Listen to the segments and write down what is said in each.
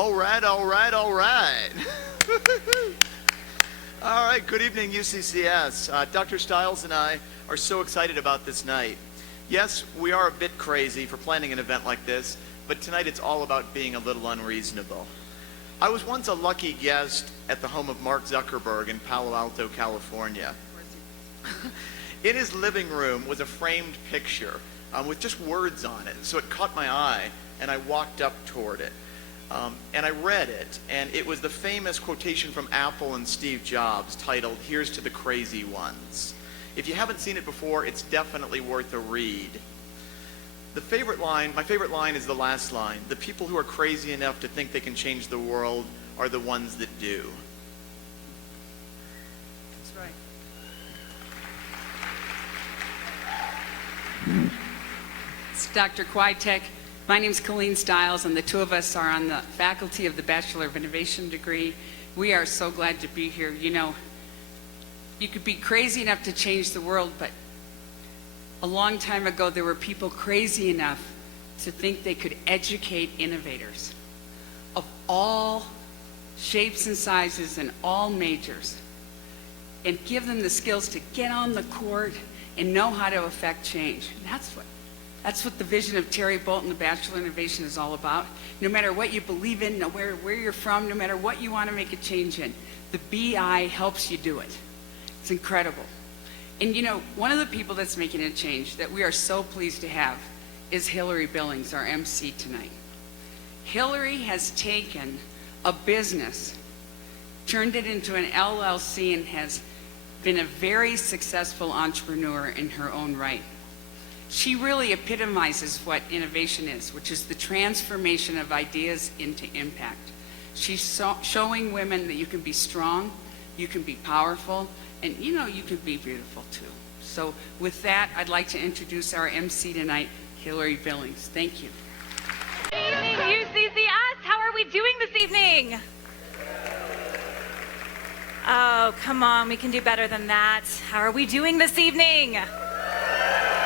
All right, all right, all right. All right, good evening, UCCS. Dr. Stiles and I are so excited about this night. Yes, we are a bit crazy for planning an event like this, but tonight it's all about being a little unreasonable. I was once a lucky guest at the home of Mark Zuckerberg in Palo Alto, California. In his living room was a framed picture with just words on it, so it caught my eye, and I walked up toward it. And I read it, and it was the famous quotation from Apple and Steve Jobs titled, "Here's to the Crazy Ones." If you haven't seen it before, it's definitely worth a read. My favorite line is the last line. The people who are crazy enough to think they can change the world are the ones that do. That's right. It's Dr. Kwiatek. My name's Colleen Stiles, and the two of us are on the faculty of the Bachelor of Innovation degree. We are so glad to be here. You know, you could be crazy enough to change the world, but a long time ago there were people crazy enough to think they could educate innovators of all shapes and sizes and all majors and give them the skills to get on the court and know how to affect change. And that's what the vision of Terry Bolton, the Bachelor of Innovation, is all about. No matter what you believe in, no matter where you're from, no matter what you want to make a change in, the BI helps you do it. It's incredible. And you know, one of the people that's making a change that we are so pleased to have is Hillary Billings, our MC tonight. Hillary has taken a business, turned it into an LLC, and has been a very successful entrepreneur in her own right. She really epitomizes what innovation is, which is the transformation of ideas into impact. She's showing women that you can be strong, you can be powerful, and you know, you can be beautiful too. So with that, I'd like to introduce our MC tonight, Hillary Billings. Thank you. Good evening, UCCS. How are we doing this evening? Oh, come on, we can do better than that. How are we doing this evening?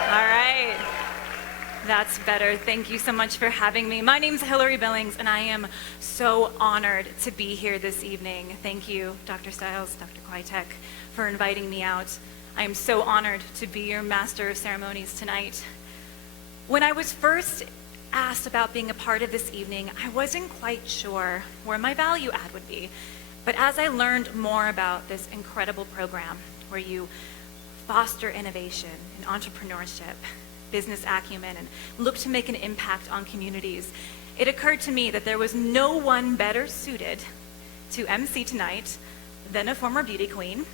All right, that's better. Thank you so much for having me. My name's Hillary Billings, and I am so honored to be here this evening. Thank you, Dr. Stiles, Dr. Kwiatek, for inviting me out. I am so honored to be your Master of Ceremonies tonight. When I was first asked about being a part of this evening, I wasn't quite sure where my value add would be. But as I learned more about this incredible program where you foster innovation and entrepreneurship, business acumen, and look to make an impact on communities, it occurred to me that there was no one better suited to MC tonight than a former beauty queen.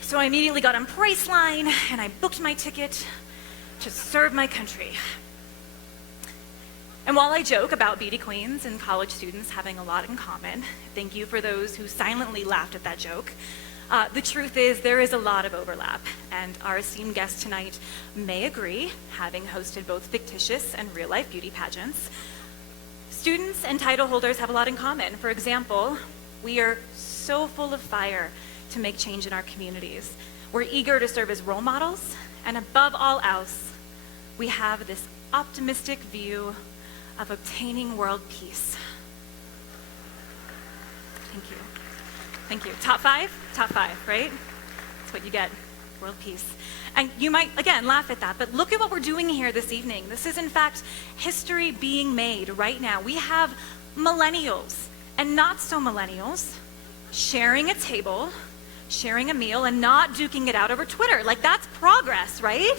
So I immediately got on Priceline and I booked my ticket to serve my country. And while I joke about beauty queens and college students having a lot in common, thank you for those who silently laughed at that joke, the truth is there is a lot of overlap, and our esteemed guest tonight may agree, having hosted both fictitious and real-life beauty pageants. Students and title holders have a lot in common. For example, we are so full of fire to make change in our communities. We're eager to serve as role models, and above all else, we have this optimistic view of obtaining world peace. Thank you. Thank you. Top five, right? That's what you get, world peace. And you might, again, laugh at that, but look at what we're doing here this evening. This is, in fact, history being made right now. We have millennials and not so millennials sharing a table, sharing a meal, and not duking it out over Twitter. Like, that's progress, right?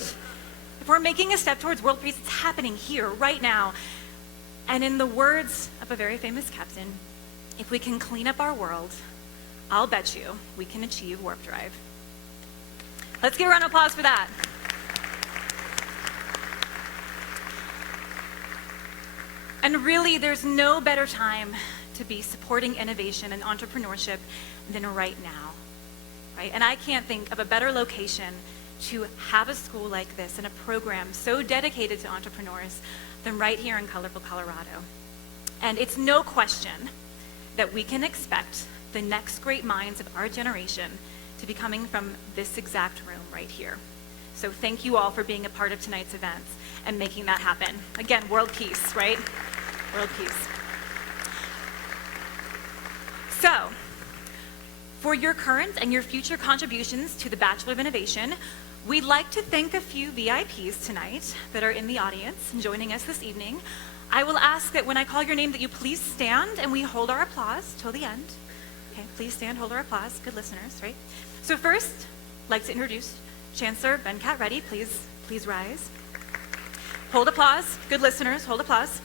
If we're making a step towards world peace, it's happening here, right now. And in the words of a very famous captain, if we can clean up our world, I'll bet you we can achieve warp drive. Let's give a round of applause for that. And really, there's no better time to be supporting innovation and entrepreneurship than right now, right? And I can't think of a better location to have a school like this and a program so dedicated to entrepreneurs than right here in colorful Colorado. And it's no question that we can expect the next great minds of our generation to be coming from this exact room right here. So thank you all for being a part of tonight's events and making that happen. Again, world peace, right? World peace. So, for your current and your future contributions to the Bachelor of Innovation, we'd like to thank a few VIPs tonight that are in the audience and joining us this evening. I will ask that when I call your name that you please stand and we hold our applause till the end. Okay, please stand, hold our applause. Good listeners, right? So first, I'd like to introduce Chancellor Venkat Reddy. Please rise. Hold applause. Good listeners, hold applause.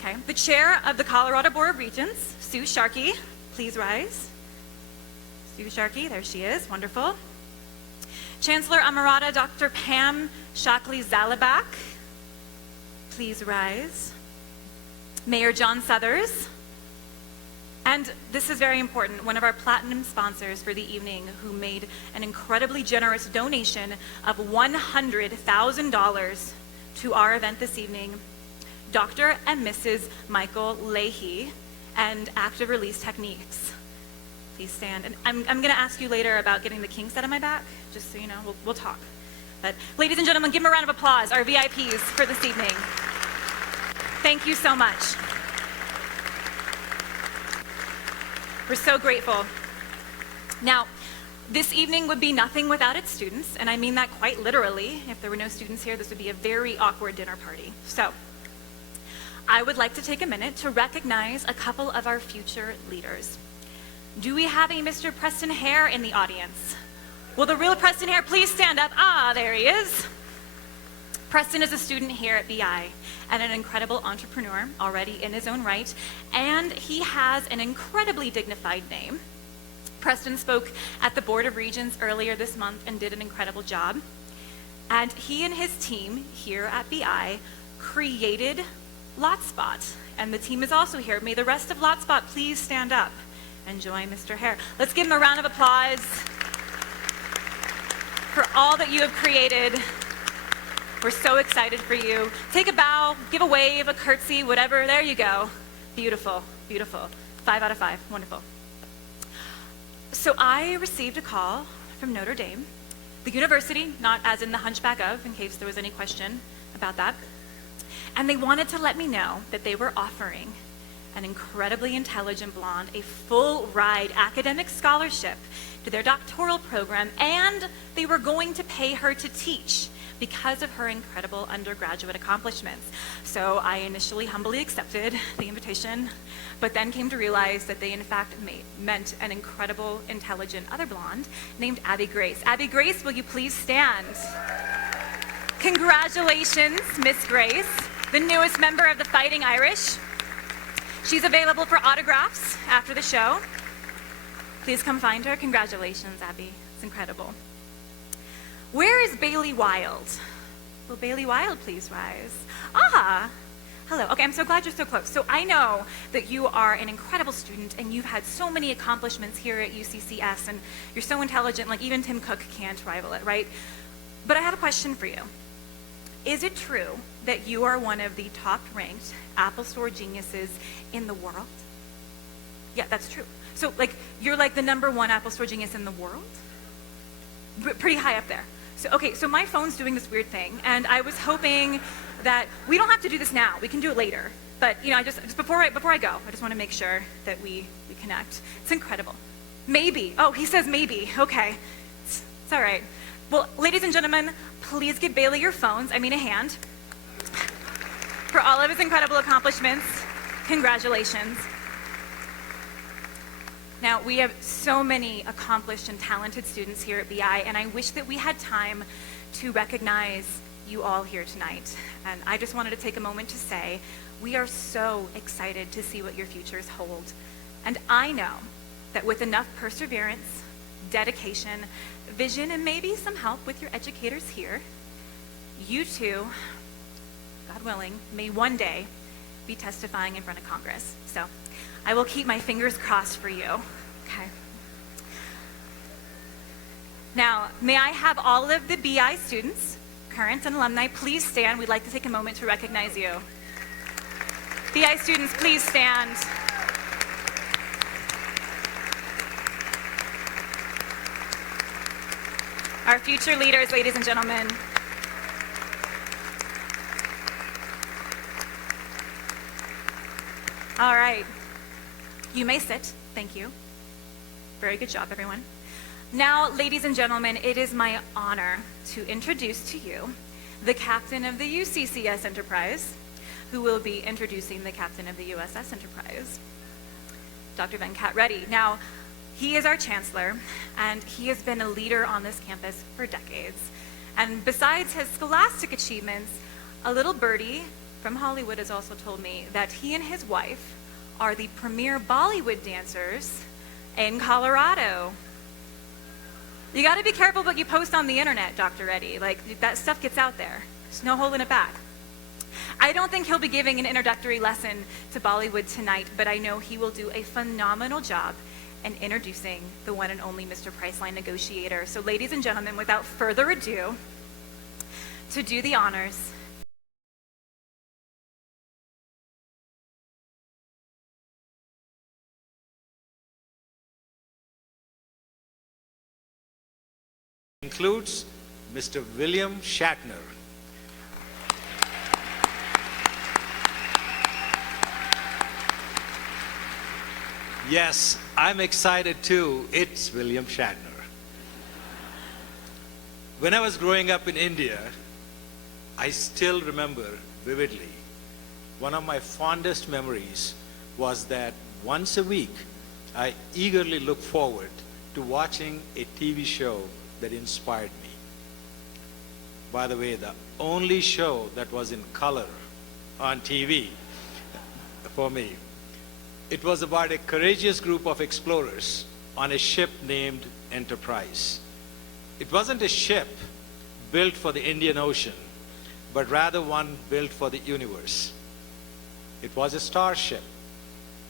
Okay, the Chair of the Colorado Board of Regents, Sue Sharkey. Please rise. Sue Sharkey, there she is, wonderful. Chancellor Emerita Dr. Pam Shockley-Zalabak. Please rise. Mayor John Suthers. And this is very important, one of our platinum sponsors for the evening who made an incredibly generous donation of $100,000 to our event this evening, Dr. and Mrs. Michael Leahy and Active Release Techniques. Please stand. And I'm going to ask you later about getting the kinks out of my back, just so you know, we'll talk. But ladies and gentlemen, give them a round of applause, our VIPs for this evening. Thank you so much. We're so grateful. Now, this evening would be nothing without its students, and I mean that quite literally. If there were no students here, this would be a very awkward dinner party. So, I would like to take a minute to recognize a couple of our future leaders. Do we have a Mr. Preston Hare in the audience? Will the real Preston Hare please stand up? Ah, there he is. Preston is a student here at BI and an incredible entrepreneur already in his own right, and he has an incredibly dignified name. Preston spoke at the Board of Regents earlier this month and did an incredible job. And he and his team here at BI created LotSpot, and the team is also here. May the rest of LotSpot please stand up and join Mr. Hare. Let's give him a round of applause for all that you have created. We're so excited for you. Take a bow, give a wave, a curtsy, whatever. There you go. Beautiful, beautiful. 5 out of 5. Wonderful. So I received a call from Notre Dame, the university, not as in the Hunchback of, in case there was any question about that. And they wanted to let me know that they were offering an incredibly intelligent blonde a full ride academic scholarship to their doctoral program, and they were going to pay her to teach because of her incredible undergraduate accomplishments. So I initially humbly accepted the invitation, but then came to realize that they in fact meant an incredible, intelligent other blonde named Abby Grace. Abby Grace, will you please stand? Congratulations, Miss Grace, the newest member of the Fighting Irish. She's available for autographs after the show. Please come find her. Congratulations, Abby. It's incredible. Where is Bailey Wild? Will Bailey Wild please rise? Ah, hello. Okay, I'm so glad you're so close. So I know that you are an incredible student and you've had so many accomplishments here at UCCS and you're so intelligent, like even Tim Cook can't rival it, right? But I have a question for you. Is it true that you are one of the top-ranked Apple Store geniuses in the world? Yeah, that's true. So, like, you're like the #1 Apple Store genius in the world? Pretty high up there. So, okay, so my phone's doing this weird thing, and I was hoping that we don't have to do this now. We can do it later. But, you know, I just before I go, I just want to make sure that we connect. It's incredible. Maybe. Oh, he says maybe. Okay. It's all right. Well, ladies and gentlemen, please give Bailey your phones, a hand, for all of his incredible accomplishments. Congratulations. Now, we have so many accomplished and talented students here at BI, and I wish that we had time to recognize you all here tonight. And I just wanted to take a moment to say, we are so excited to see what your futures hold. And I know that with enough perseverance, dedication, vision, and maybe some help with your educators here, you too, God willing, may one day be testifying in front of Congress. So I will keep my fingers crossed for you. Okay. Now, may I have all of the BI students, current and alumni, please stand. We'd like to take a moment to recognize you. BI students, please stand. Our future leaders, ladies and gentlemen. All right. You may sit. Thank you. Very good job, everyone. Now, ladies and gentlemen, it is my honor to introduce to you the captain of the UCCS Enterprise, who will be introducing the captain of the USS Enterprise, Dr. Venkat Reddy. Now, he is our chancellor, and he has been a leader on this campus for decades. And besides his scholastic achievements, a little birdie from Hollywood has also told me that he and his wife are the premier Bollywood dancers in Colorado. You got to be careful what you post on the internet, Dr. Reddy. Like, that stuff gets out there. There's no holding it back. I don't think he'll be giving an introductory lesson to Bollywood tonight, but I know he will do a phenomenal job in introducing the one and only Mr. Priceline Negotiator. So, ladies and gentlemen, without further ado, to do the honors, includes Mr. William Shatner. Yes, I'm excited too. It's William Shatner. When I was growing up in India, I still remember vividly, one of my fondest memories was that once a week, I eagerly looked forward to watching a TV show that inspired me. By the way, the only show that was in color on TV for me, it was about a courageous group of explorers on a ship named Enterprise. It wasn't a ship built for the Indian Ocean, but rather one built for the universe. It was a starship.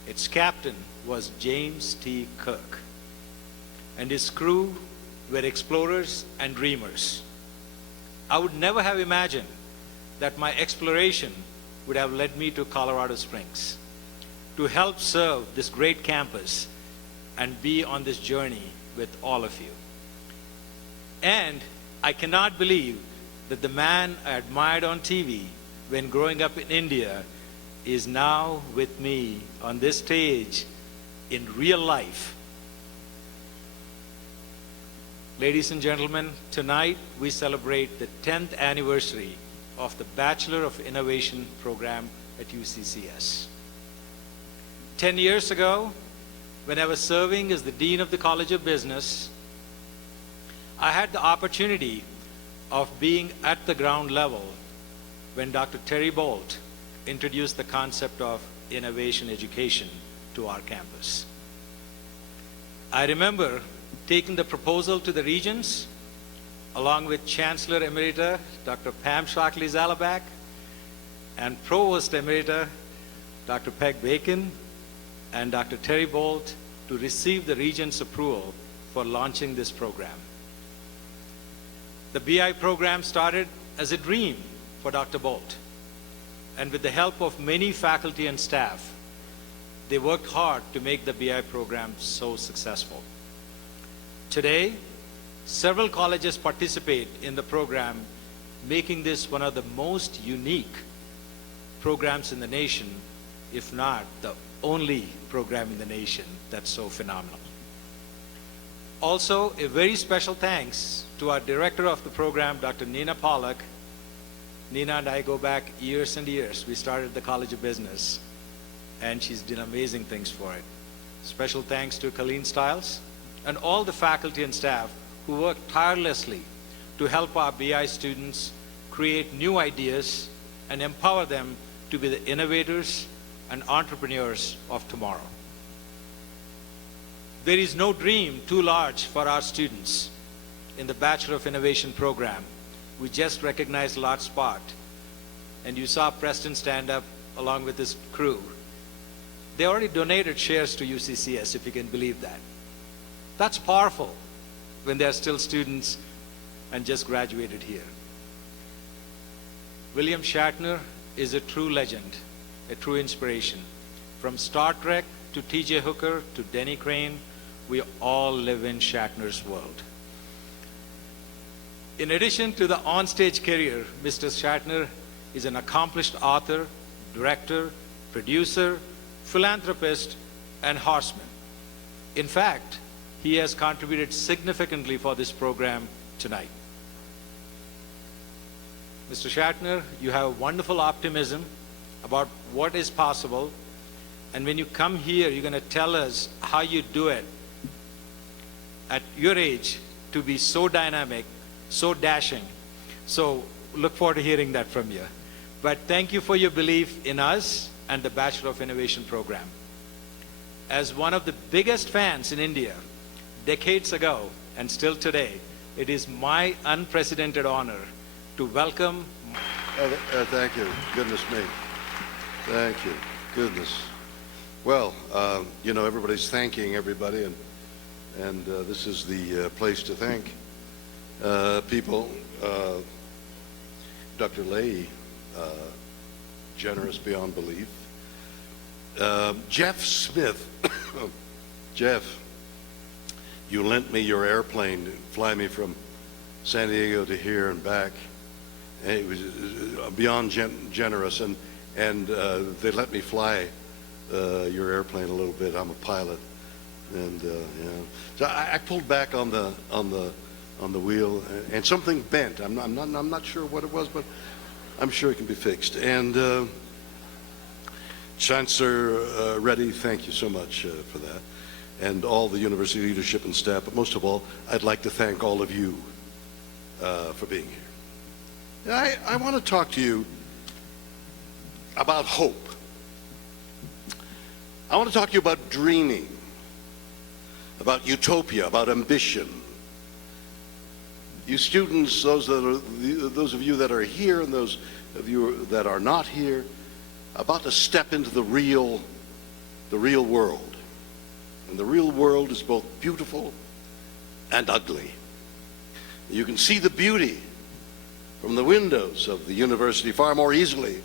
Its captain was James T. Kirk, and his crew were explorers and dreamers. I would never have imagined that my exploration would have led me to Colorado Springs to help serve this great campus and be on this journey with all of you. And I cannot believe that the man I admired on TV when growing up in India is now with me on this stage in real life. Ladies and gentlemen, tonight we celebrate the 10th anniversary of the Bachelor of Innovation program at UCCS. 10 years ago, when I was serving as the Dean of the College of Business, I had the opportunity of being at the ground level when Dr. Terry Bolt introduced the concept of innovation education to our campus. I remember taking the proposal to the regents, along with Chancellor Emerita, Dr. Pam Shockley-Zalabak, and Provost Emerita, Dr. Peg Bacon, and Dr. Terry Bolt, to receive the regents' approval for launching this program. The BI program started as a dream for Dr. Bolt, and with the help of many faculty and staff, they worked hard to make the BI program so successful. Today, several colleges participate in the program, making this one of the most unique programs in the nation, if not the only program in the nation that's so phenomenal. Also, a very special thanks to our director of the program, Dr. Nina Pollack. Nina and I go back years and years. We started the College of Business, and she's done amazing things for it. Special thanks to Colleen Stiles and all the faculty and staff who work tirelessly to help our BI students create new ideas and empower them to be the innovators and entrepreneurs of tomorrow. There is no dream too large for our students in the Bachelor of Innovation program. We just recognized Lot Spot, and you saw Preston stand up along with his crew. They already donated shares to UCCS, if you can believe that. That's powerful when they're still students and just graduated here. William Shatner is a true legend, a true inspiration. From Star Trek to T.J. Hooker to Denny Crane, we all live in Shatner's world. In addition to the onstage career, Mr. Shatner is an accomplished author, director, producer, philanthropist, and horsemen. In fact, he has contributed significantly for this program tonight. Mr. Shatner, you have wonderful optimism about what is possible, and when you come here, you're going to tell us how you do it at your age to be so dynamic, so dashing. So look forward to hearing that from you. But thank you for your belief in us and the Bachelor of Innovation program. As one of the biggest fans in India, decades ago and still today, it is my unprecedented honor to welcome. Thank you. Goodness me. Thank you. Goodness. Well, you know, everybody's thanking everybody, and this is the place to thank people. Dr. Leahy, generous beyond belief. Jeff Smith. Jeff, you lent me your airplane to fly me from San Diego to here and back. And it was beyond generous, and they let me fly your airplane a little bit. I'm a pilot, and yeah. So I pulled back on the wheel, and something bent. I'm not sure what it was, but I'm sure it can be fixed. And Chancellor Reddy, thank you so much for that, and all the university leadership and staff. But most of all, I'd like to thank all of you for being here. I want to talk to you about hope. I want to talk to you about dreaming, about utopia, about ambition. You students, those of you that are here and those of you that are not here, about to step into the real world. And the real world is both beautiful and ugly. You can see the beauty from the windows of the university far more easily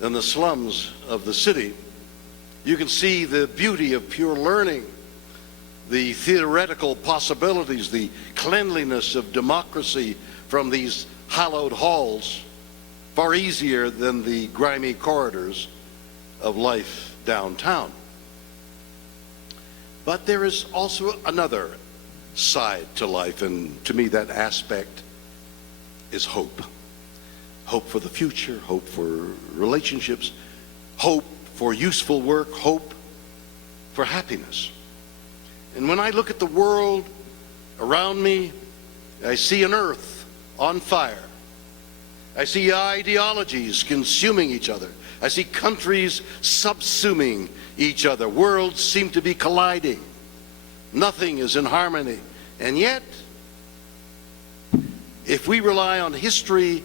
than the slums of the city. You can see the beauty of pure learning, the theoretical possibilities, the cleanliness of democracy from these hallowed halls far easier than the grimy corridors of life downtown. But there is also another side to life, and to me that aspect is hope. Hope for the future, hope for relationships, hope for useful work, hope for happiness. And when I look at the world around me, I see an earth on fire. I see ideologies consuming each other. I see countries subsuming each other. Worlds seem to be colliding. Nothing is in harmony. And yet, if we rely on history,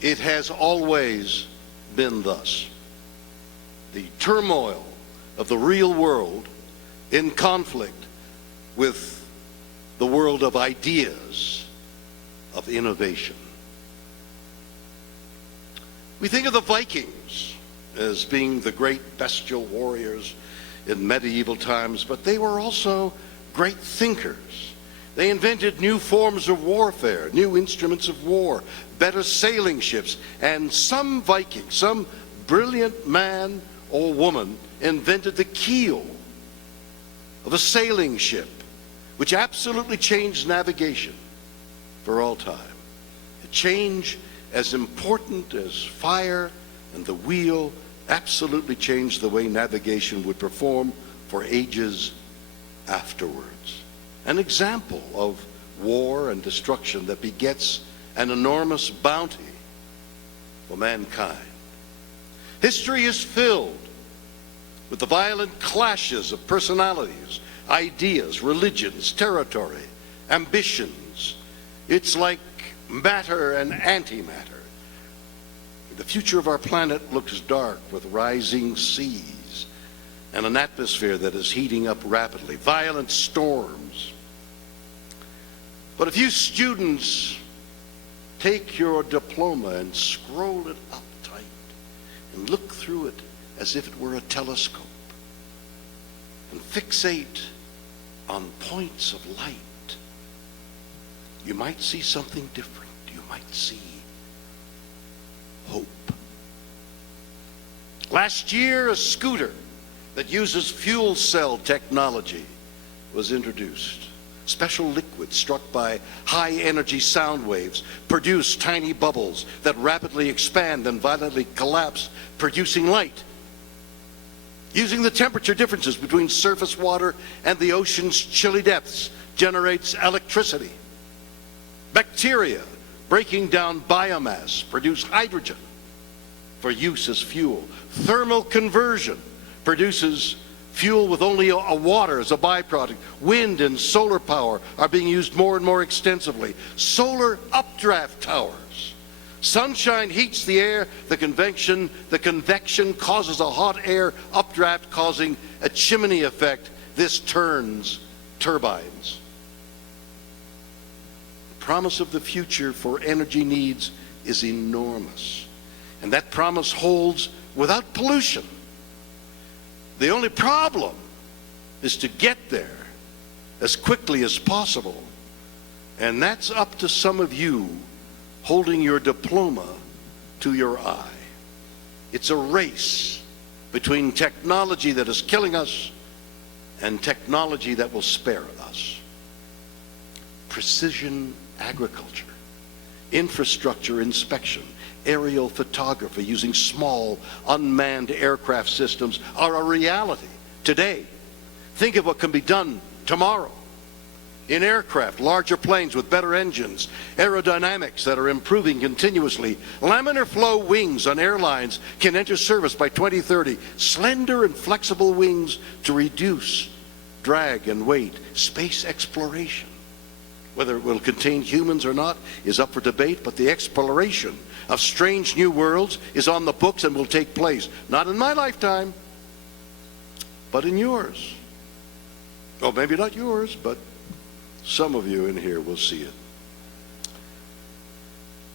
it has always been thus. The turmoil of the real world in conflict with the world of ideas, of innovation. We think of the Vikings as being the great bestial warriors in medieval times, but they were also great thinkers. They invented new forms of warfare, new instruments of war, better sailing ships, and some Viking, some brilliant man or woman invented the keel of a sailing ship, which absolutely changed navigation for all time. A change as important as fire and the wheel absolutely changed the way navigation would perform for ages afterwards. An example of war and destruction that begets an enormous bounty for mankind. History is filled with the violent clashes of personalities, ideas, religions, territory, ambitions. It's like matter and antimatter. The future of our planet looks dark with rising seas and an atmosphere that is heating up rapidly, violent storms. But if you students take your diploma and scroll it up tight and look through it as if it were a telescope and fixate on points of light, you might see something different. You might see hope. Last year, a scooter that uses fuel cell technology was introduced. Special liquids struck by high-energy sound waves produce tiny bubbles that rapidly expand and violently collapse, producing light. Using the temperature differences between surface water and the ocean's chilly depths generates electricity. Bacteria breaking down biomass produce hydrogen for use as fuel. Thermal conversion produces fuel with only a water as a byproduct. Wind and solar power are being used more and more extensively. Solar updraft towers. Sunshine heats the air. The convection causes a hot air updraft, causing a chimney effect. This turns turbines. The promise of the future for energy needs is enormous. And that promise holds without pollution. The only problem is to get there as quickly as possible. And that's up to some of you holding your diploma to your eye. It's a race between technology that is killing us and technology that will spare us. Precision agriculture, infrastructure inspection, aerial photography using small unmanned aircraft systems are a reality today. Think of what can be done tomorrow. In aircraft, larger planes with better engines, aerodynamics that are improving continuously. Laminar flow wings on airlines can enter service by 2030. Slender and flexible wings to reduce drag and weight. Space exploration, whether it will contain humans or not, is up for debate, but the exploration of strange new worlds is on the books and will take place. Not in my lifetime, but in yours. Well, maybe not yours, but some of you in here will see it.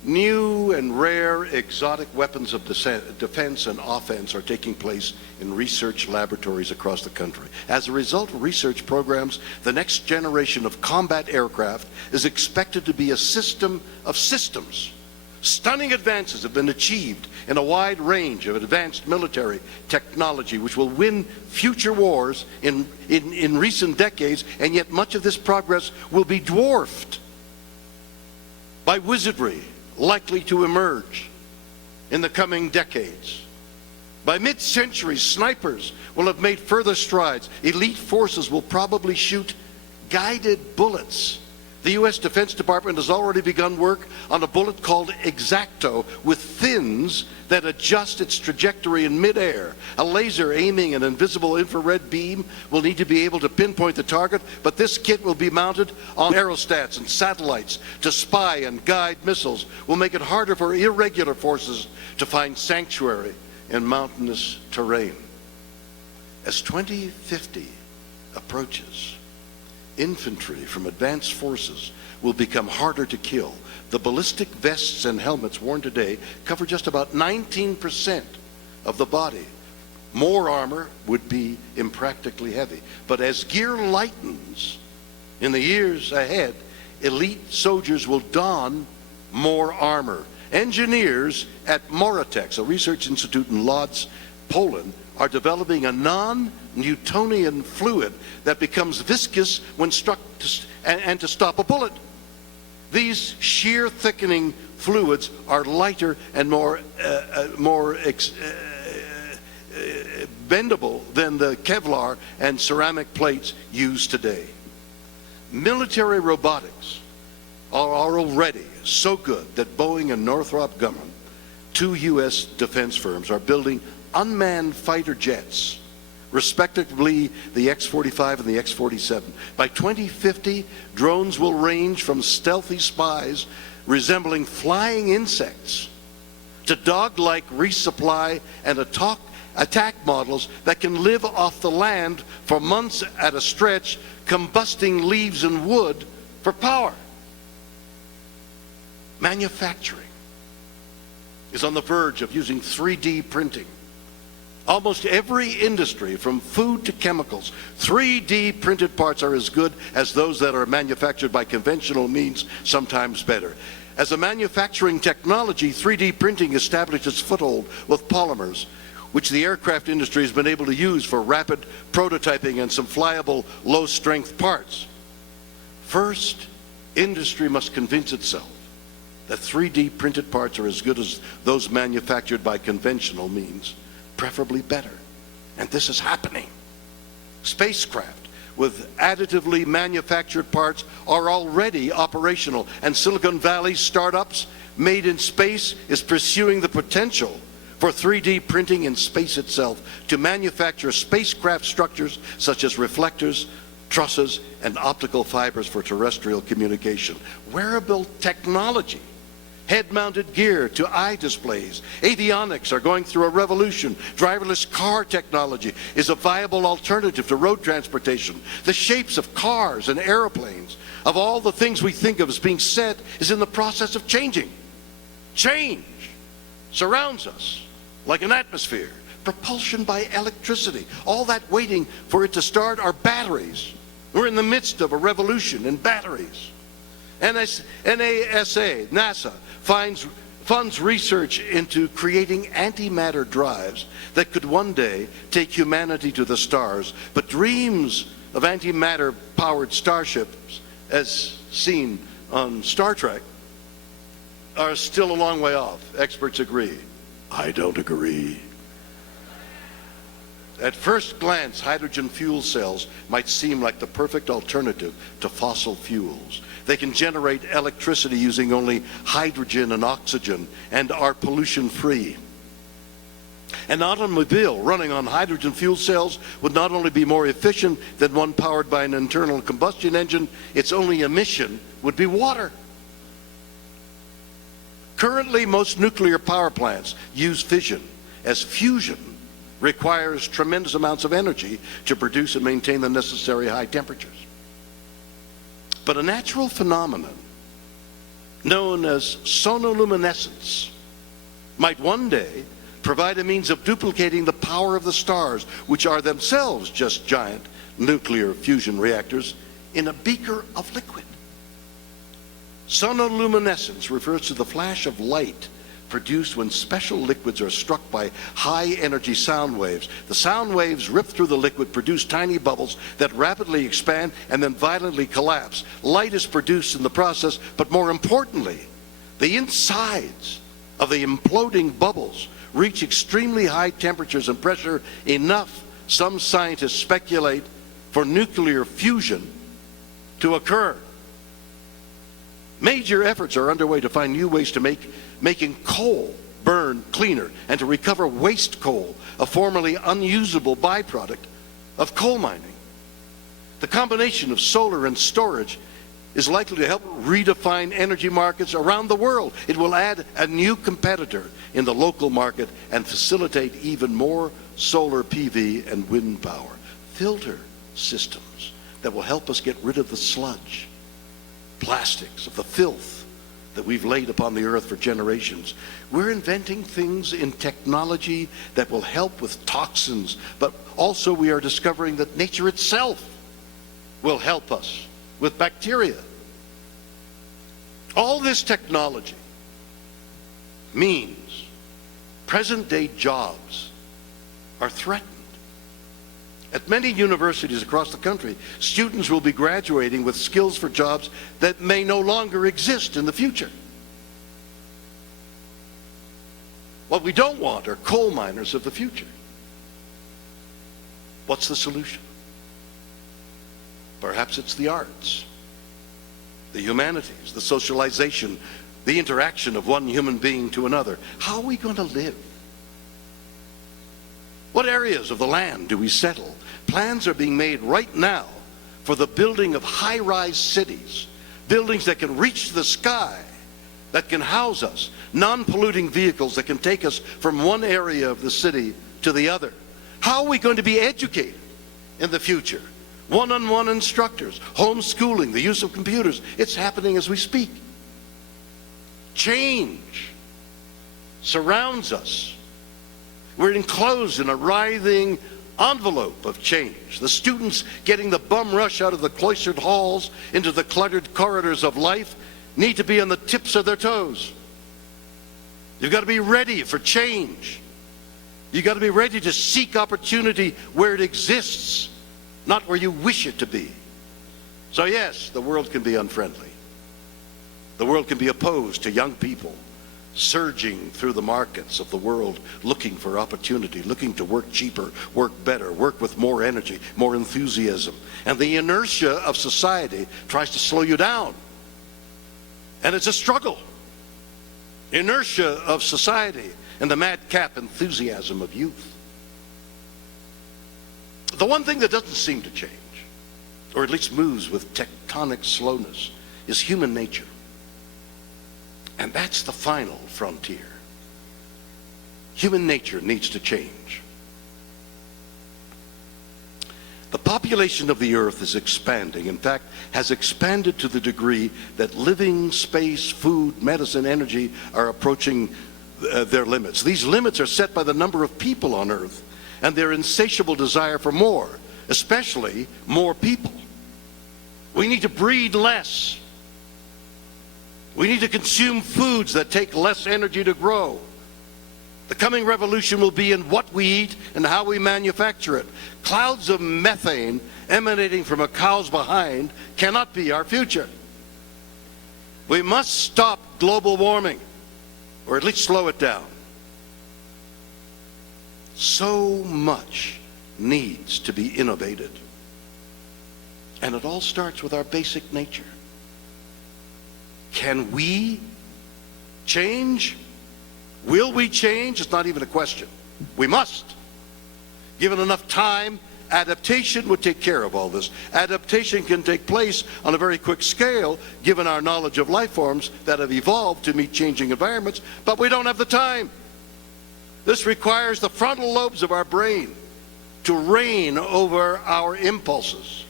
New and rare exotic weapons of defense and offense are taking place in research laboratories across the country. As a result of research programs, the next generation of combat aircraft is expected to be a system of systems. Stunning advances have been achieved in a wide range of advanced military technology which will win future wars in recent decades, and yet much of this progress will be dwarfed by wizardry likely to emerge in the coming decades. By mid-century, snipers will have made further strides. Elite forces will probably shoot guided bullets. The U.S. Defense Department has already begun work on a bullet called Exacto with fins that adjust its trajectory in midair. A laser aiming an invisible infrared beam will need to be able to pinpoint the target, but this kit will be mounted on aerostats and satellites to spy and guide missiles. Will make it harder for irregular forces to find sanctuary in mountainous terrain. As 2050 approaches, infantry from advanced forces will become harder to kill. The ballistic vests and helmets worn today cover just about 19% of the body. More armor would be impractically heavy. But as gear lightens in the years ahead, elite soldiers will don more armor. Engineers at Moratex, a research institute in Lodz, Poland, are developing a non-Newtonian fluid that becomes viscous when struck and to stop a bullet. These shear thickening fluids are lighter and more bendable than the Kevlar and ceramic plates used today. Military robotics are already so good that Boeing and Northrop Grumman, two U.S. defense firms, are building unmanned fighter jets, respectively the X-45 and the X-47. By 2050, drones will range from stealthy spies resembling flying insects to dog-like resupply and attack models that can live off the land for months at a stretch, combusting leaves and wood for power. Manufacturing is on the verge of using 3D printing. Almost every industry, from food to chemicals, 3D printed parts are as good as those that are manufactured by conventional means, sometimes better. As a manufacturing technology, 3D printing established its foothold with polymers, which the aircraft industry has been able to use for rapid prototyping and some flyable, low-strength parts. First, industry must convince itself that 3D printed parts are as good as those manufactured by conventional means, preferably better. And this is happening. Spacecraft with additively manufactured parts are already operational, and Silicon Valley startups made in space is pursuing the potential for 3D printing in space itself to manufacture spacecraft structures such as reflectors, trusses, and optical fibers for terrestrial communication. Wearable technology, head-mounted gear to eye displays. Avionics are going through a revolution. Driverless car technology is a viable alternative to road transportation. The shapes of cars and airplanes, of all the things we think of as being set, is in the process of changing. Change surrounds us like an atmosphere. Propulsion by electricity. All that waiting for it to start are batteries. We're in the midst of a revolution in batteries. NASA, funds research into creating antimatter drives that could one day take humanity to the stars, but dreams of antimatter-powered starships, as seen on Star Trek, are still a long way off. Experts agree. I don't agree. At first glance, hydrogen fuel cells might seem like the perfect alternative to fossil fuels. They can generate electricity using only hydrogen and oxygen and are pollution-free. An automobile running on hydrogen fuel cells would not only be more efficient than one powered by an internal combustion engine, its only emission would be water. Currently, most nuclear power plants use fission, as fusion requires tremendous amounts of energy to produce and maintain the necessary high temperatures. But a natural phenomenon known as sonoluminescence might one day provide a means of duplicating the power of the stars, which are themselves just giant nuclear fusion reactors, in a beaker of liquid. Sonoluminescence refers to the flash of light produced when special liquids are struck by high-energy sound waves. The sound waves rip through the liquid, produce tiny bubbles that rapidly expand and then violently collapse. Light is produced in the process, but more importantly, the insides of the imploding bubbles reach extremely high temperatures and pressure, enough, some scientists speculate, for nuclear fusion to occur. Major efforts are underway to find new ways to making coal burn cleaner and to recover waste coal, a formerly unusable byproduct of coal mining. The combination of solar and storage is likely to help redefine energy markets around the world. It will add a new competitor in the local market and facilitate even more solar PV and wind power. Filter systems that will help us get rid of the sludge, plastics, of the filth that we've laid upon the earth for generations. We're inventing things in technology that will help with toxins, but also we are discovering that nature itself will help us with bacteria. All this technology means present-day jobs are threatened. At many universities across the country, students will be graduating with skills for jobs that may no longer exist in the future. What we don't want are coal miners of the future. What's the solution? Perhaps it's the arts, the humanities, the socialization, the interaction of one human being to another. How are we going to live? What areas of the land do we settle? Plans are being made right now for the building of high-rise cities, buildings that can reach the sky, that can house us, non-polluting vehicles that can take us from one area of the city to the other. How are we going to be educated in the future? One-on-one instructors, homeschooling, the use of computers. It's happening as we speak. Change surrounds us. We're enclosed in a writhing envelope of change. The students getting the bum rush out of the cloistered halls into the cluttered corridors of life need to be on the tips of their toes. You've got to be ready for change. You got to be ready to seek opportunity where it exists, not where you wish it to be. So yes, the world can be unfriendly. The world can be opposed to young people surging through the markets of the world, looking for opportunity, looking to work cheaper, work better, work with more energy, more enthusiasm. And the inertia of society tries to slow you down. And it's a struggle. Inertia of society and the madcap enthusiasm of youth. The one thing that doesn't seem to change, or at least moves with tectonic slowness, is human nature. And that's the final frontier. Human nature needs to change. The population of the earth is expanding. In fact, has expanded to the degree that living space, food, medicine, energy are approaching their limits. These limits are set by the number of people on earth and their insatiable desire for more, especially more people. We need to breed less. We need to consume foods that take less energy to grow. The coming revolution will be in what we eat and how we manufacture it. Clouds of methane emanating from a cow's behind cannot be our future. We must stop global warming, or at least slow it down. So much needs to be innovated. And it all starts with our basic nature. Can we change? Will we change? It's not even a question. We must. Given enough time, adaptation would take care of all this. Adaptation can take place on a very quick scale, given our knowledge of life forms that have evolved to meet changing environments, but we don't have the time. This requires the frontal lobes of our brain to reign over our impulses.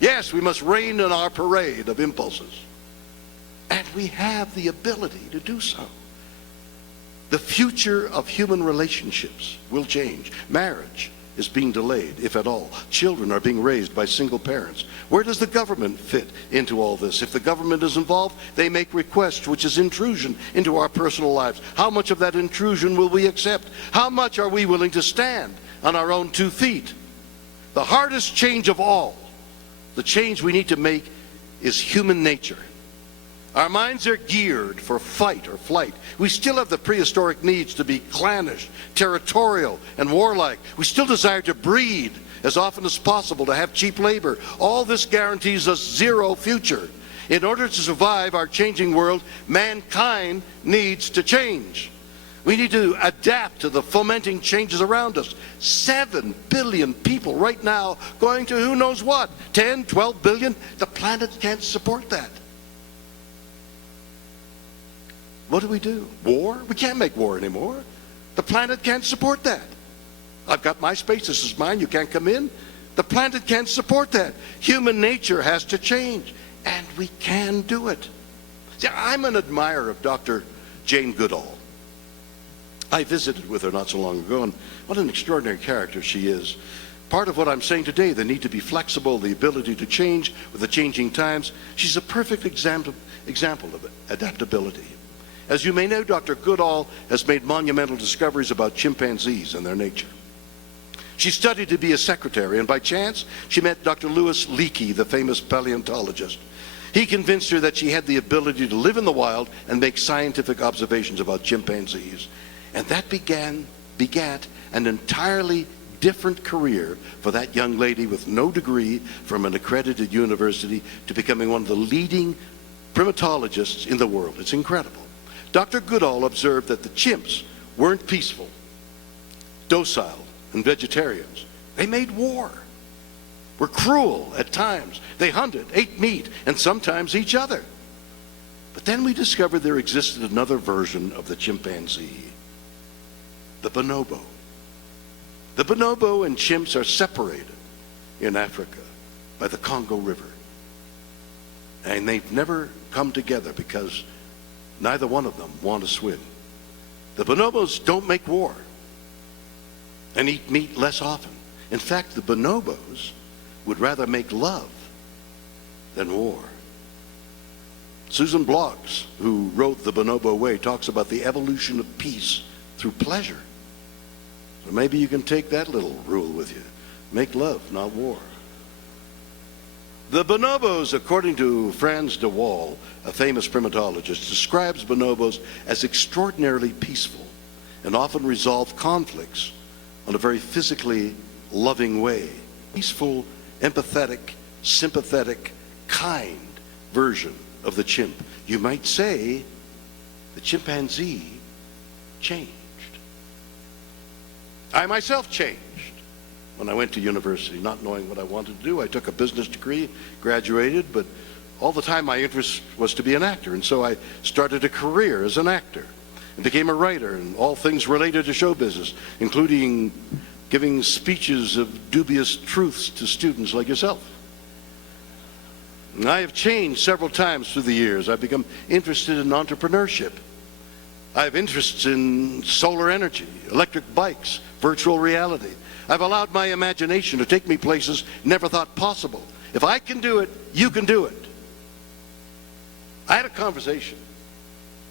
Yes, we must reign in our parade of impulses. And we have the ability to do so. The future of human relationships will change. Marriage is being delayed, if at all. Children are being raised by single parents. Where does the government fit into all this? If the government is involved, they make requests, which is intrusion into our personal lives. How much of that intrusion will we accept? How much are we willing to stand on our own 2 feet? The hardest change of all, the change we need to make, is human nature. Our minds are geared for fight or flight. We still have the prehistoric needs to be clannish, territorial, and warlike. We still desire to breed as often as possible, to have cheap labor. All this guarantees us zero future. In order to survive our changing world, mankind needs to change. We need to adapt to the fomenting changes around us. 7 billion people right now going to who knows what, 10, 12 billion. The planet can't support that. What do? War? We can't make war anymore. The planet can't support that. I've got my space, this is mine, you can't come in. The planet can't support that. Human nature has to change, and we can do it. See, I'm an admirer of Dr. Jane Goodall. I visited with her not so long ago, and what an extraordinary character she is. Part of what I'm saying today, the need to be flexible, the ability to change with the changing times, she's a perfect example of adaptability. As you may know, Dr. Goodall has made monumental discoveries about chimpanzees and their nature. She studied to be a secretary, and by chance, she met Dr. Louis Leakey, the famous paleontologist. He convinced her that she had the ability to live in the wild and make scientific observations about chimpanzees. And that begat an entirely different career for that young lady with no degree from an accredited university to becoming one of the leading primatologists in the world. It's incredible. Dr. Goodall observed that the chimps weren't peaceful, docile, and vegetarians. They made war, were cruel at times. They hunted, ate meat, and sometimes each other. But then we discovered there existed another version of the chimpanzee, the bonobo. The bonobo and chimps are separated in Africa by the Congo River. And they've never come together because neither one of them want to swim. The bonobos don't make war and eat meat less often. In fact, the bonobos would rather make love than war. Susan Bloggs, who wrote The Bonobo Way, talks about the evolution of peace through pleasure. Or maybe you can take that little rule with you. Make love, not war. The bonobos, according to Franz de Waal, a famous primatologist, describes bonobos as extraordinarily peaceful and often resolve conflicts in a very physically loving way. Peaceful, empathetic, sympathetic, kind version of the chimp. You might say the chimpanzee changed. I myself changed. When I went to university, not knowing what I wanted to do, I took a business degree, graduated, but all the time my interest was to be an actor, and so I started a career as an actor and became a writer and all things related to show business, including giving speeches of dubious truths to students like yourself. And I have changed several times through the years. I've become interested in entrepreneurship. I have interests in solar energy, electric bikes, virtual reality. I've allowed my imagination to take me places never thought possible. If I can do it, you can do it. I had a conversation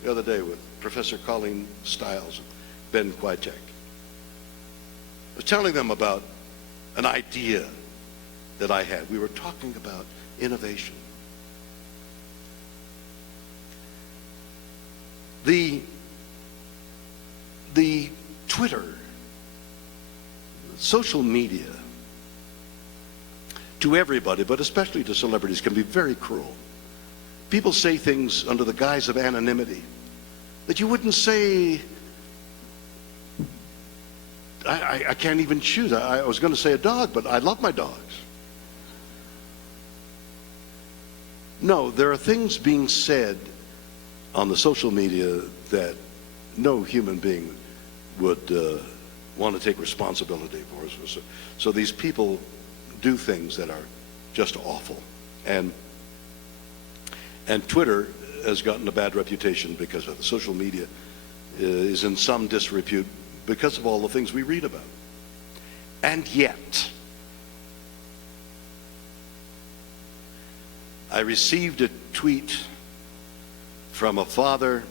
the other day with Professor Colleen Stiles and Ben Kwiatek. I was telling them about an idea that I had. We were talking about innovation. The Twitter, social media, to everybody, but especially to celebrities, can be very cruel. People say things under the guise of anonymity that you wouldn't say. I can't even choose. I was going to say a dog, but I love my dogs. No, there are things being said on the social media that no human being would want to take responsibility for. So these people do things that are just awful. And Twitter has gotten a bad reputation because of it. Social media is in some disrepute because of all the things we read about. And yet, I received a tweet from a father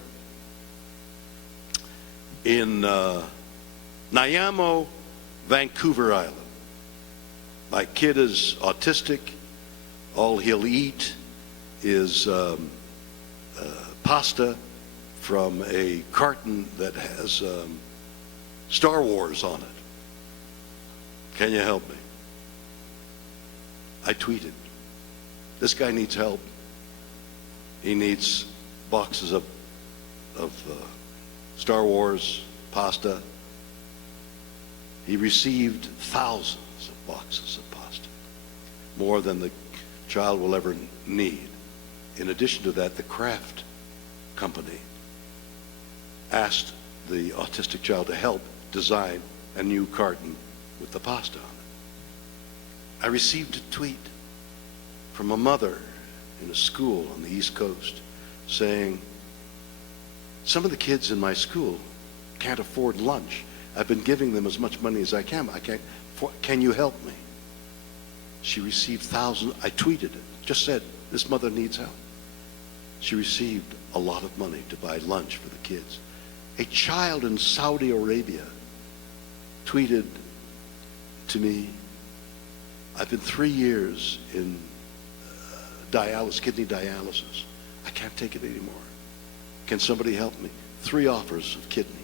in Nanaimo, Vancouver Island. My kid is autistic. All he'll eat is pasta from a carton that has Star Wars on it. Can you help me? I tweeted, this guy needs help. He needs boxes of Star Wars pasta. He received thousands of boxes of pasta, more than the child will ever need. In addition to that, the Kraft company asked the autistic child to help design a new carton with the pasta on it. I received a tweet from a mother in a school on the East Coast saying, some of the kids in my school can't afford lunch. I've been giving them as much money as I can. Can you help me? She received thousands. I tweeted it, just said, this mother needs help. She received a lot of money to buy lunch for the kids. A child in Saudi Arabia tweeted to me, I've been 3 years in dialysis, kidney dialysis. I can't take it anymore. Can somebody help me? 3 offers of kidneys.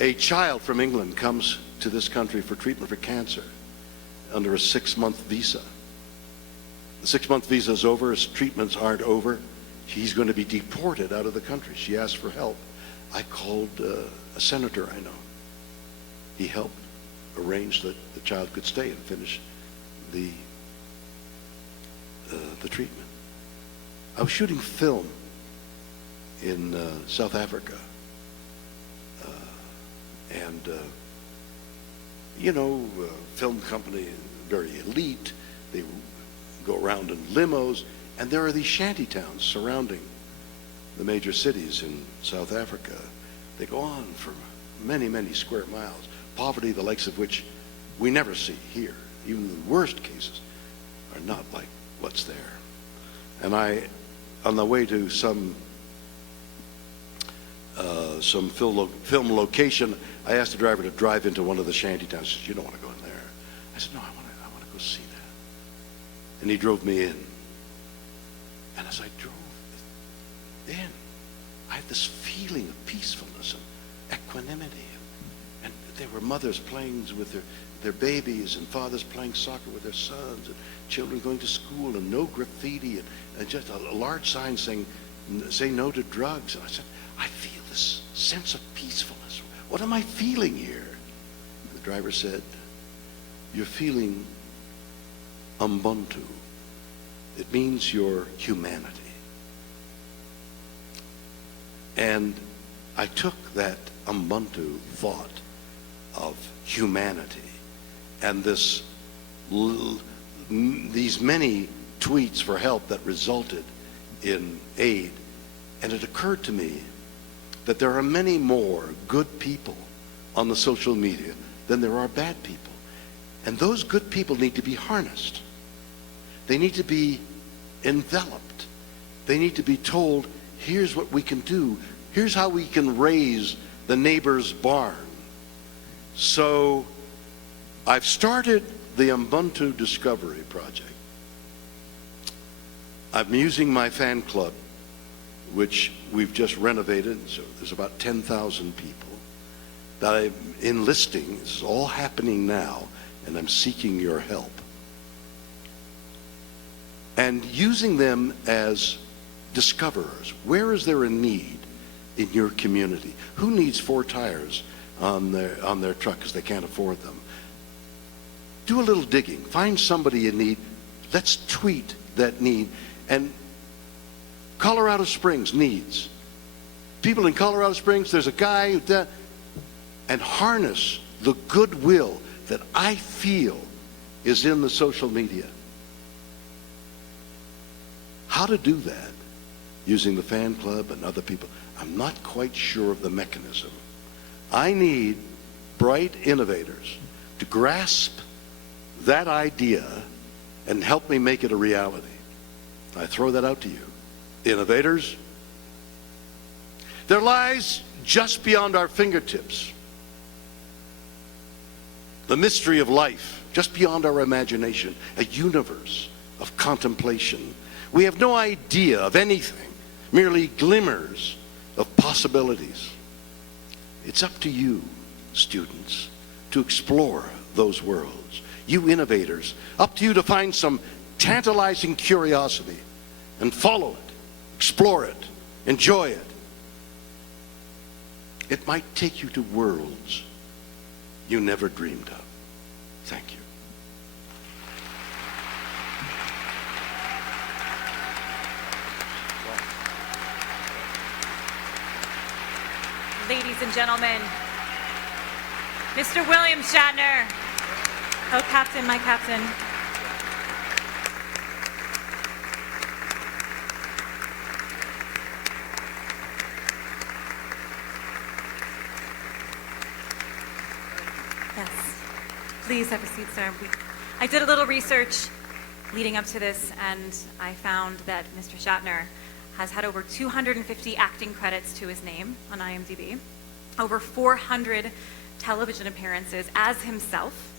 A child from England comes to this country for treatment for cancer under a 6-month visa. The 6-month visa is over, his treatments aren't over. He's going to be deported out of the country. She asked for help. I called a senator I know. He helped arrange that the child could stay and finish the treatment. I was shooting film in South Africa. Film company, very elite. They go around in limos, and there are these shanty towns surrounding the major cities in South Africa. They go on for many, many square miles. Poverty, the likes of which we never see here. Even the worst cases are not like what's there. And on the way to some some film location. I asked the driver to drive into one of the shanty towns. He says, "You don't want to go in there." I said, "No, I want to go see that." And he drove me in. And as I drove in, I had this feeling of peacefulness and equanimity. And there were mothers playing with their babies, and fathers playing soccer with their sons, and children going to school, and no graffiti, and just a large sign saying, "Say no to drugs." And I said, "I feel this sense of peacefulness. What am I feeling here?" And the driver said, "You're feeling Ubuntu. It means your humanity." And I took that Ubuntu thought of humanity and these many tweets for help that resulted in aid. And it occurred to me that there are many more good people on the social media than there are bad people. And those good people need to be harnessed. They need to be enveloped. They need to be told, here's what we can do. Here's how we can raise the neighbor's barn. So I've started the Ubuntu Discovery Project. I'm using my fan club, which we've just renovated. So there's about 10,000 people that I'm enlisting. This is all happening now, and I'm seeking your help. And using them as discoverers. Where is there a need in your community? Who needs 4 tires on their truck because they can't afford them? Do a little digging. Find somebody in need. Let's tweet that need. And Colorado Springs needs. People in Colorado Springs, there's a guy who does, and harness the goodwill that I feel is in the social media. How to do that using the fan club and other people, I'm not quite sure of the mechanism. I need bright innovators to grasp that idea and help me make it a reality. I throw that out to you. Innovators. There lies just beyond our fingertips the mystery of life, just beyond our imagination, a universe of contemplation. We have no idea of anything, merely glimmers of possibilities. It's up to you, students, to explore those worlds. You innovators, up to you to find some tantalizing curiosity and follow it, explore it, enjoy it. It might take you to worlds you never dreamed of. Thank you. Ladies and gentlemen, Mr. William Shatner. Oh, Captain, my Captain. Yes. Please have a seat, sir. I did a little research leading up to this, and I found that Mr. Shatner has had over 250 acting credits to his name on IMDb, over 400 television appearances as himself.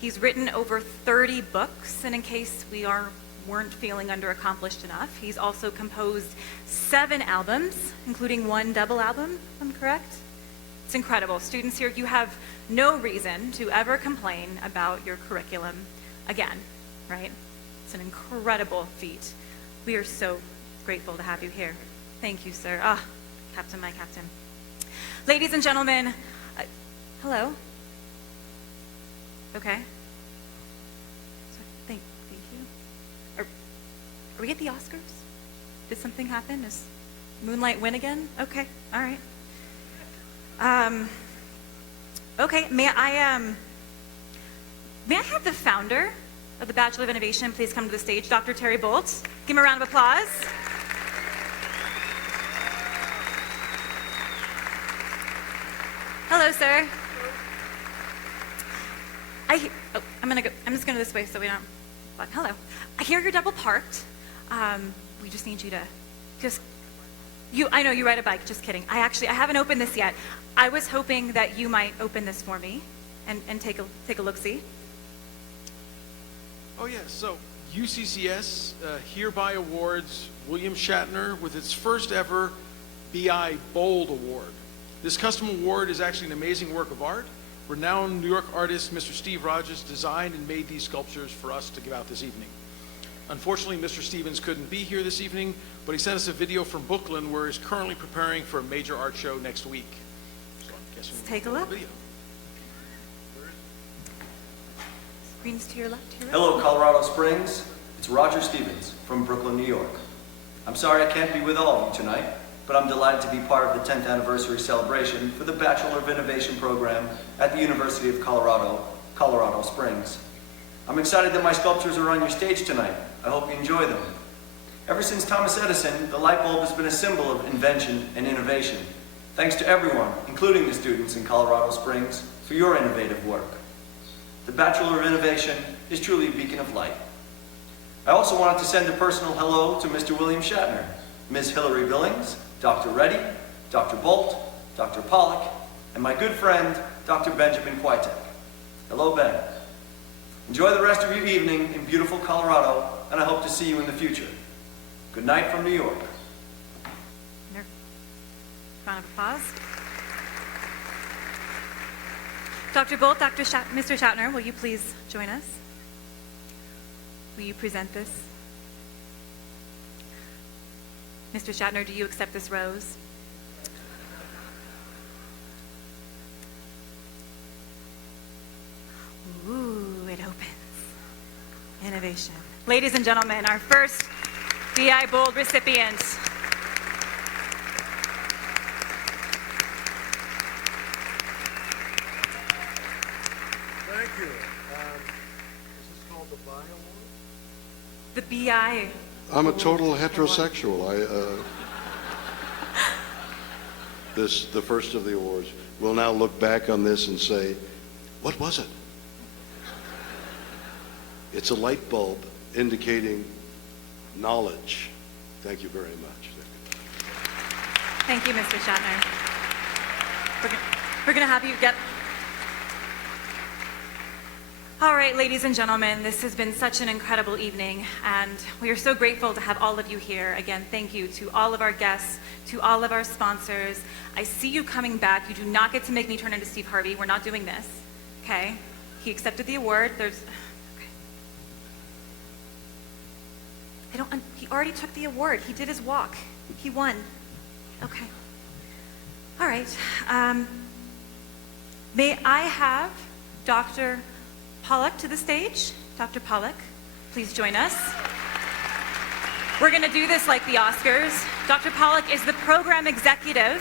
He's written over 30 books, and in case we weren't feeling underaccomplished enough, he's also composed 7 albums, including 1 double album, if I'm correct. It's incredible. Students here, you have no reason to ever complain about your curriculum again, right? It's an incredible feat. We are so grateful to have you here. Thank you, sir. Ah, Captain, my Captain. Ladies and gentlemen, hello. Okay. Thank you. Are we at the Oscars? Did something happen? Is Moonlight win again? Okay, all right. Okay, may I have the founder of the Bachelor of Innovation please come to the stage, Dr. Terry Bolt. Give him a round of applause. Hello, sir. I'm just going to this way so we don't. But hello. I hear you're double parked. We just need you to just I know you ride a bike, just kidding. I haven't opened this yet. I was hoping that you might open this for me and take a look-see. Oh yeah, so UCCS hereby awards William Shatner with its first ever BI Bold Award. This custom award is actually an amazing work of art. Renowned New York artist Mr. Steve Rogers designed and made these sculptures for us to give out this evening. Unfortunately, Mr. Stevens couldn't be here this evening, but he sent us a video from Brooklyn where he's currently preparing for a major art show next week. So I guess Let's take a look. Video. Screens to your left, to your right. Hello, Colorado Springs. It's Roger Stevens from Brooklyn, New York. I'm sorry I can't be with all of you tonight, but I'm delighted to be part of the 10th anniversary celebration for the Bachelor of Innovation program at the University of Colorado, Colorado Springs. I'm excited that my sculptures are on your stage tonight. I hope you enjoy them. Ever since Thomas Edison, the light bulb has been a symbol of invention and innovation. Thanks to everyone, including the students in Colorado Springs, for your innovative work. The Bachelor of Innovation is truly a beacon of light. I also wanted to send a personal hello to Mr. William Shatner, Ms. Hillary Billings, Dr. Reddy, Dr. Bolt, Dr. Pollock, and my good friend, Dr. Benjamin Kwiatek. Hello, Ben. Enjoy the rest of your evening in beautiful Colorado, and I hope to see you in the future. Good night from New York. Round of applause. Dr. Bolt, Mr. Shatner, will you please join us? Will you present this? Mr. Shatner, do you accept this rose? Ooh, it opens. Innovation. Ladies and gentlemen, our first BI Bold recipient. Thank you. Is this called the BI Award? The BI. I'm a total heterosexual. The first of the awards. We'll now look back on this and say, what was it? It's a light bulb indicating knowledge. Thank you very much. Thank you, Mr. Shatner. We're going to have you get... All right, ladies and gentlemen, this has been such an incredible evening, and we are so grateful to have all of you here. Again, thank you to all of our guests, to all of our sponsors. I see you coming back. You do not get to make me turn into Steve Harvey. We're not doing this, okay? He accepted the award. He already took the award. He did his walk. He won. Okay. All right. May I have Dr. Pollock to the stage? Dr. Pollock, please join us. We're going to do this like the Oscars. Dr. Pollock is the program executive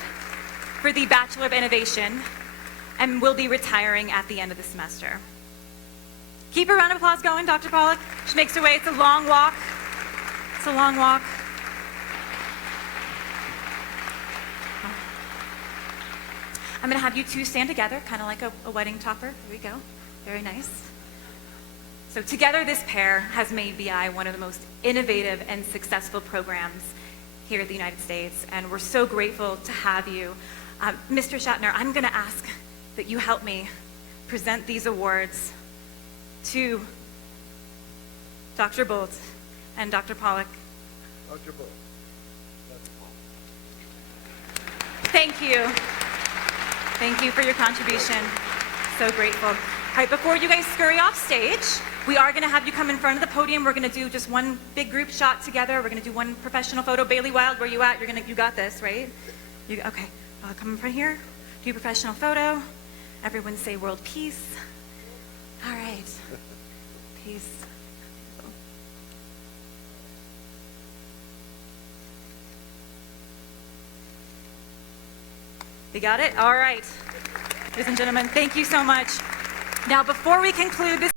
for the Bachelor of Innovation and will be retiring at the end of the semester. Keep a round of applause going, Dr. Pollock. She makes her way. It's a long walk. It's a long walk. I'm going to have you two stand together, kind of like a wedding topper. There we go. Very nice. So together, this pair has made BI one of the most innovative and successful programs here at the United States, and we're so grateful to have you. Mr. Shatner, I'm going to ask that you help me present these awards to Dr. Bolt and Dr. Pollock. Dr. Bolt. Thank you. Thank you for your contribution. So grateful. All right, before you guys scurry off stage, we are going to have you come in front of the podium. We're going to do just one big group shot together. We're going to do one professional photo. Bailey Wild, where you at? You got this, right? Okay. Come in front here. Do a professional photo. Everyone say world peace. All right. Peace. You got it? All right. Ladies and gentlemen, thank you so much. Now, before we conclude this